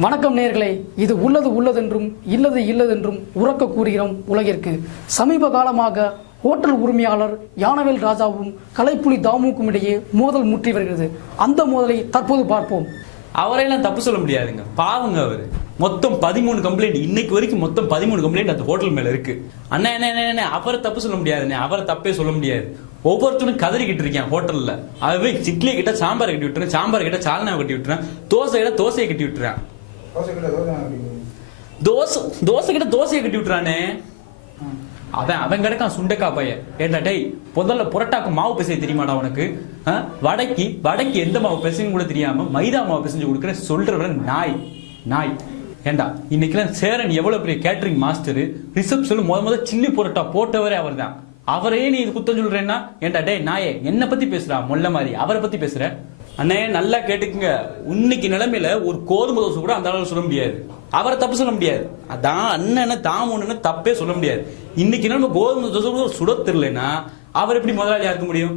வணக்கம் நேயர்களே, இது உள்ளது உள்ளதென்றும் இல்லது இல்லதென்றும் உறக்க கூறுகிறோம் உலகிற்கு. சமீப காலமாக ஹோட்டல் உரிமையாளர் யானவேல் ராஜாவும் கலைப்புலி தாமுக்கும் இடையே மோதல் முற்றி வருகிறது. அந்த மோதலை தற்போது பார்ப்போம். அவரையெல்லாம் தப்பு சொல்ல முடியாதுங்க, பாவங்க அவரு. மொத்தம் 13 கம்ப்ளைண்ட், இன்னைக்கு வரைக்கும் மொத்தம் 13 கம்ப்ளைண்ட் அந்த ஹோட்டல் மேல இருக்கு. அண்ணா என்ன அவரை தப்பு சொல்ல முடியாதுண்ணே, அவரை தப்பே சொல்ல முடியாது. ஒவ்வொருத்தரும் கதறிக்கிட்டு இருக்கேன் ஹோட்டல்ல. அதுவே இட்லி கிட்ட சாம்பார் கட்டி விட்டுறேன், சாம்பார் கிட்ட சால்னா கட்டி விட்டுறேன், தோசை கிட்ட தோசையை கட்டி விட்டுறேன், தோசை கிட்ட தோசையை கட்டி விட்டுறானே. அவன் கிடக்கான் சுண்டக்கா பையன். ஏண்டா டேய், முதல்ல புரட்டாக்கு மாவு பிசைய தெரியுமாடா உனக்கு? வடைக்கு எந்த மாவு பிசைன்னு கூட தெரியாம மைதா மாவு பிசைஞ்சு கொடுக்குற சொல்றவன் நாய். ஏண்டா இன்னைக்கெல்லாம் சேரன் எவ்வளவு பெரிய கேட்டரிங் மாஸ்டர், ரிசப்ஷன் முத சில்லி புரோட்டா போட்டவரே அவர் தான். அவரையே நீ இது குத்தம் சொல்றேன்னா, ஏண்டா டேய் நாயே, என்ன பத்தி பேசுறா மொல்ல மாதிரி, அவரை பத்தி பேசுற? அண்ணே நல்லா கேட்டுக்குங்க, இன்னைக்கு நிலைமையில ஒரு கோதுமை தோசை கூட அந்த அளவு சொல்ல முடியாது, அவரை தப்பு சொல்ல முடியாது. அதான் அண்ணன் தாம் ஒண்ணு தப்பே சொல்ல முடியாது. இன்னைக்கு நிலைமை கோதுமை தோசை சுட தெரியலன்னா அவர் எப்படி முதலாளியா இருக்க முடியும்?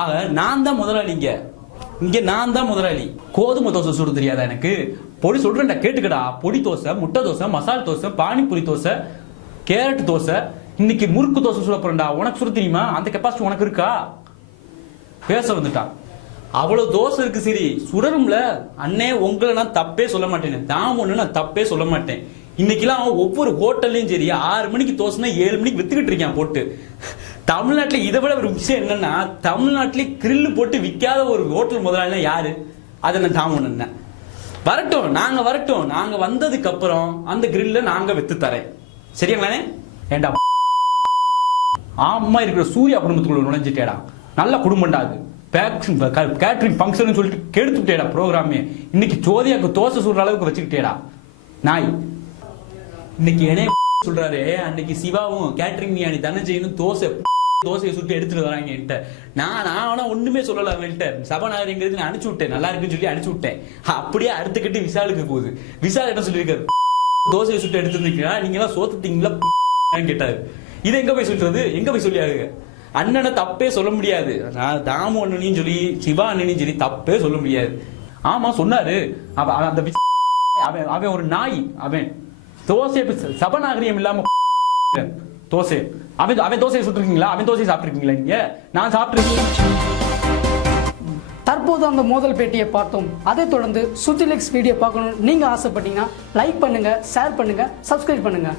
ஆக நான் தான் முதலாளிங்க, இங்க நான் தான் முதலாளி. கோதுமை தோசை சுட தெரியாதா எனக்கு? பொடி சொல்றேன்டா கேட்டுக்கடா. பொடி தோசை, முட்டை தோசை, மசால் தோசை, பானிபூரி தோசை, கேரட் தோசை, இன்னைக்கு முறுக்கு தோசை சுட போறேன்டா. உனக்கு சுட தெரியுமா? அந்த கெப்பாசிட்டி உனக்கு இருக்கா? பேச வந்துட்டான். அவ்வளவு தோசை இருக்கு, சரி சுடரும்ல. அண்ணே உங்களை நான் தப்பே சொல்ல மாட்டேன், தான் ஒண்ணு நான் தப்பே சொல்ல மாட்டேன். இன்னைக்கெல்லாம் ஒவ்வொரு ஹோட்டல்லையும் சரி 6 மணிக்கு தோசைனா 7 மணிக்கு வித்துக்கிட்டு இருக்கான் போட்டு. தமிழ்நாட்டுல இதை விட ஒரு விஷயம் என்னன்னா, தமிழ்நாட்டிலே கிரில்லு போட்டு விற்காத ஒரு ஹோட்டல் முதலாளினா யாரு? அதை நான் தான் ஒண்ணு வரட்டும், நாங்க வந்ததுக்கு அப்புறம் அந்த கிரில்ல நாங்க வித்து தரேன், சரிங்களே? ஏண்டா ஆமா இருக்கிற சூர்யா குடும்பத்துக்குள்ள நுழைஞ்சிட்டேடா. நல்ல குடும்பம்டா அது. கேட்டரிங் ஃபங்க்ஷன் சொல்லிட்டு கெடுத்துட்டேடா ப்ரோக்ராமே. இன்னைக்கு ஜோதியாக்கு தோசை சுடுற அளவுக்கு வச்சுக்கிட்டேடா நாய். இன்னைக்கு என்ன சொல்றாரு, அன்னைக்கு சிவாவும் கேட்டரிங் நீ தனஞ்செயனும் தோசையை சுட்டு எடுத்துட்டு வராங்க என்கிட்ட. நான் ஒண்ணுமே சொல்லல அவன்கிட்ட. சபாநாயகங்கிறது நான் அனுப்பிச்சு விட்டேன், நல்லா இருக்குன்னு சொல்லி அனுப்பிச்சு விட்டேன். அப்படியே அடுத்துக்கிட்டு விசாலுக்கு போகுது. விசால் என்ன சொல்லியிருக்காரு, தோசையை சுட்டு எடுத்துருந்தீங்களா, நீங்க எல்லாம் சோத்துட்டீங்களா கேட்டாரு. இதை எங்க போய் சொல்றது, எங்க போய் சொல்லியாரு? அண்ணனை தப்பே சொல்ல முடியாது. தாமு அண்ணனையும் சொல்லி சிவா அண்ணனையும் சொல்லி தப்பே சொல்ல முடியாது. ஆமா சொன்னாரு, அவன் ஒரு நாய். அவன் தோசை சபநாகரியம் இல்லாம தோசை, அவன் தோசையை சுட்டுருக்கீங்களா? அவன் தோசையை சாப்பிட்டுருக்கீங்களா? நீங்க நான் சாப்பிட்டுருக்கேன். தற்போது அந்த மோதல் பேட்டியை பார்த்தோம். அதை தொடர்ந்து சுத்திலெக்ஸ் வீடியோ பார்க்கணும் நீங்க ஆசைப்பட்டீங்கன்னா லைக் பண்ணுங்க, ஷேர் பண்ணுங்க, சப்ஸ்கிரைப் பண்ணுங்க.